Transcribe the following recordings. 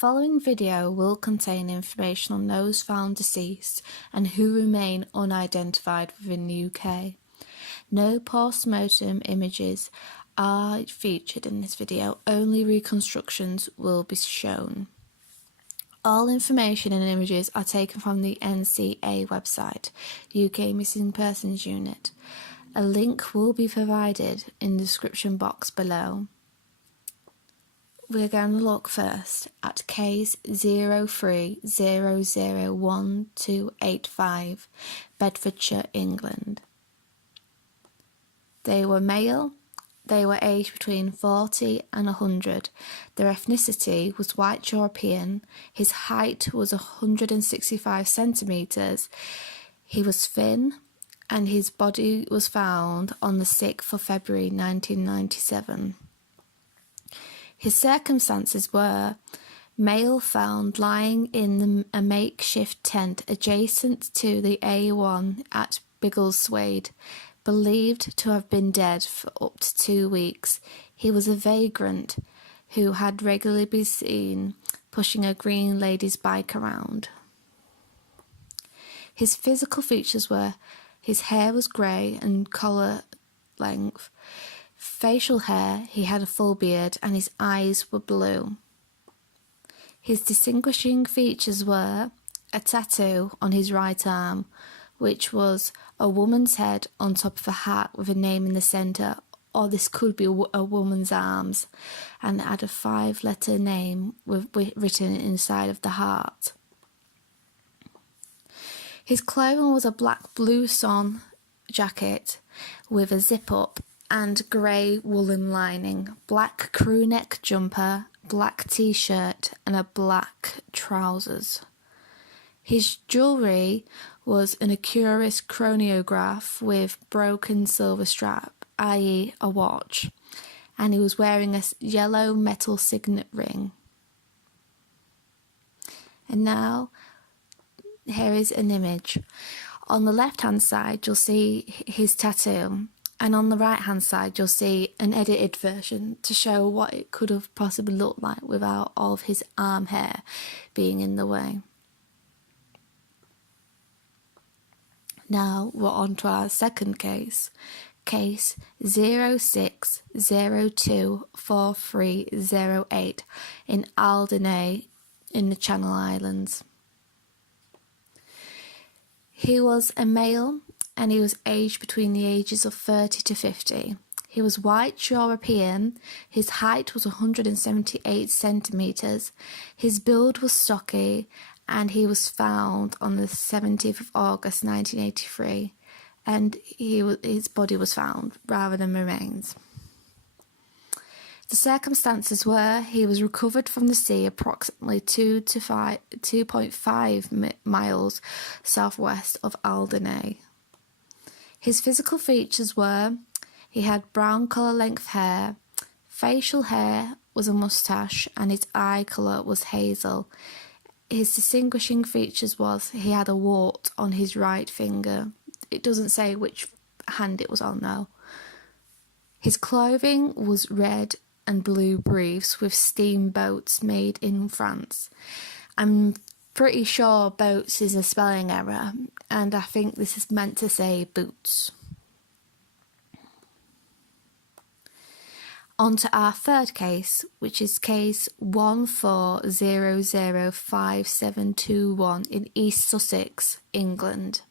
Following video will contain information on those found deceased and who remain unidentified within the UK. No post-mortem images are featured in this video, only reconstructions will be shown. All information and images are taken from the NCA website, UK Missing Persons Unit. A link will be provided in the description box below. We're going to look first at case 03001285, Bedfordshire, England. They were male, they were aged between 40 and 100, their ethnicity was white European, his height was 165 centimetres, he was thin, and his body was found on the 6th of February 1997. His circumstances were: male found lying in a makeshift tent adjacent to the A1 at Biggleswade, believed to have been dead for up to 2 weeks. He was a vagrant who had regularly been seen pushing a green lady's bike around. His physical features were: his hair was grey and collar length. Facial hair, he had a full beard and his eyes were blue. His distinguishing features were a tattoo on his right arm, which was a woman's head on top of a hat with a name in the centre, or this could be a woman's arms, and it had a 5-letter name written inside of the heart. His clothing was a black blouson jacket with a zip-up and grey woolen lining, black crew-neck jumper, black t-shirt and a black trousers. His jewellery was an curious chronograph with broken silver strap, i.e. a watch, and he was wearing a yellow metal signet ring. And now, here is an image. On the left-hand side, you'll see his tattoo, and on the right-hand side, you'll see an edited version to show what it could have possibly looked like without all of his arm hair being in the way. Now, we're on to our second case. Case 06024308 in Alderney in the Channel Islands. He was a male and he was aged between the ages of 30 to 50. He was white European, his height was 178 centimetres, his build was stocky, and he was found on the 17th of August 1983, and his body was found rather than remains. The circumstances were: he was recovered from the sea approximately 2.5 miles southwest of Alderney. His physical features were: he had brown colour length hair, facial hair was a moustache, and his eye colour was hazel. His distinguishing features was he had a wart on his right finger. It doesn't say which hand it was on though. His clothing was red and blue briefs with steamboats made in France. I'm pretty sure boats is a spelling error, and I think this is meant to say boots. On to our third case, which is case 14005721 in East Sussex, England.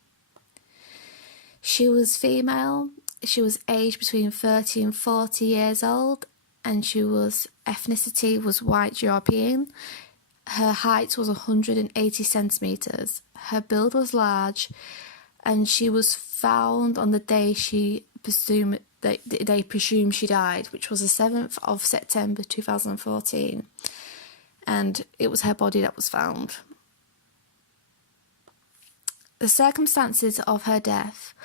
She was female, she was aged between 30 and 40 years old, and ethnicity was white European. Her height was 180 centimetres. Her build was large, and she was found on the day they presume she died, which was the 7th of September 2014, and it was her body that was found. The circumstances of her death,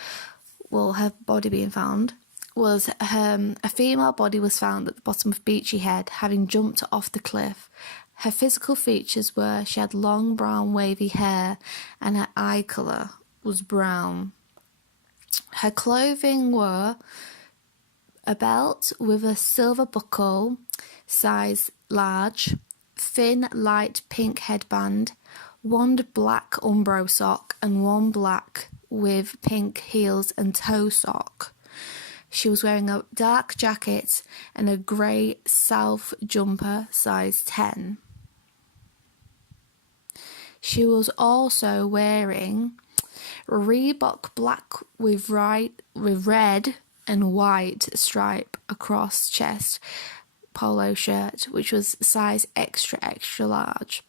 her body being found, was a female body was found at the bottom of Beachy Head, having jumped off the cliff. Her physical features were: she had long brown wavy hair and her eye colour was brown. Her clothing were a belt with a silver buckle, size large, thin light pink headband, one black Umbro sock and one black with pink heels and toe sock. She was wearing a dark jacket and a grey South jumper size 10. She was also wearing Reebok black with red and white stripe across chest polo shirt, which was size extra large.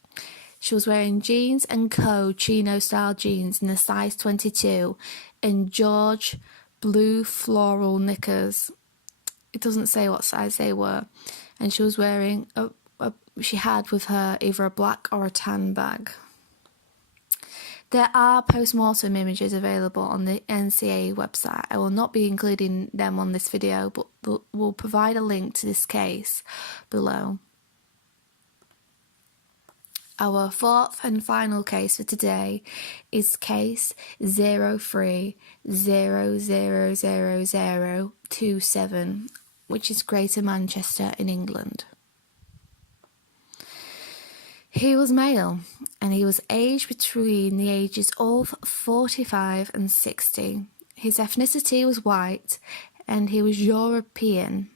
She was wearing Jeans & Co. chino style jeans in a size 22 and George blue floral knickers. It doesn't say what size they were. And she was wearing she had with her either a black or a tan bag. There are post-mortem images available on the NCA website. I will not be including them on this video, but we'll provide a link to this case below. Our fourth and final case for today is case 03000027, which is Greater Manchester in England. He was male and he was aged between the ages of 45 and 60. His ethnicity was white and he was European.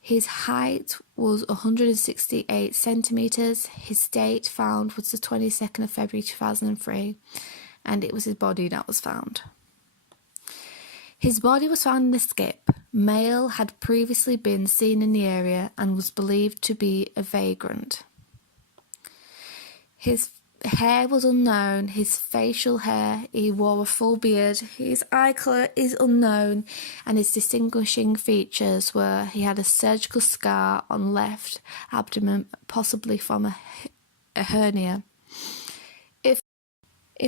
His height was 168 centimetres. His date found was the 22nd of February 2003, and it was his body that was found. His body was found in a skip. Male had previously been seen in the area and was believed to be a vagrant. His hair was unknown, his facial hair, he wore a full beard, his eye colour is unknown, and his distinguishing features were he had a surgical scar on left abdomen, possibly from a hernia. If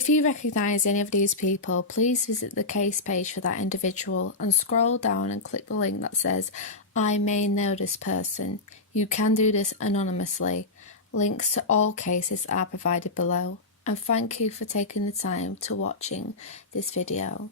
you recognise any of these people, please visit the case page for that individual and scroll down and click the link that says, I may know this person. You can do this anonymously. Links to all cases are provided below, and thank you for taking the time to watching this video.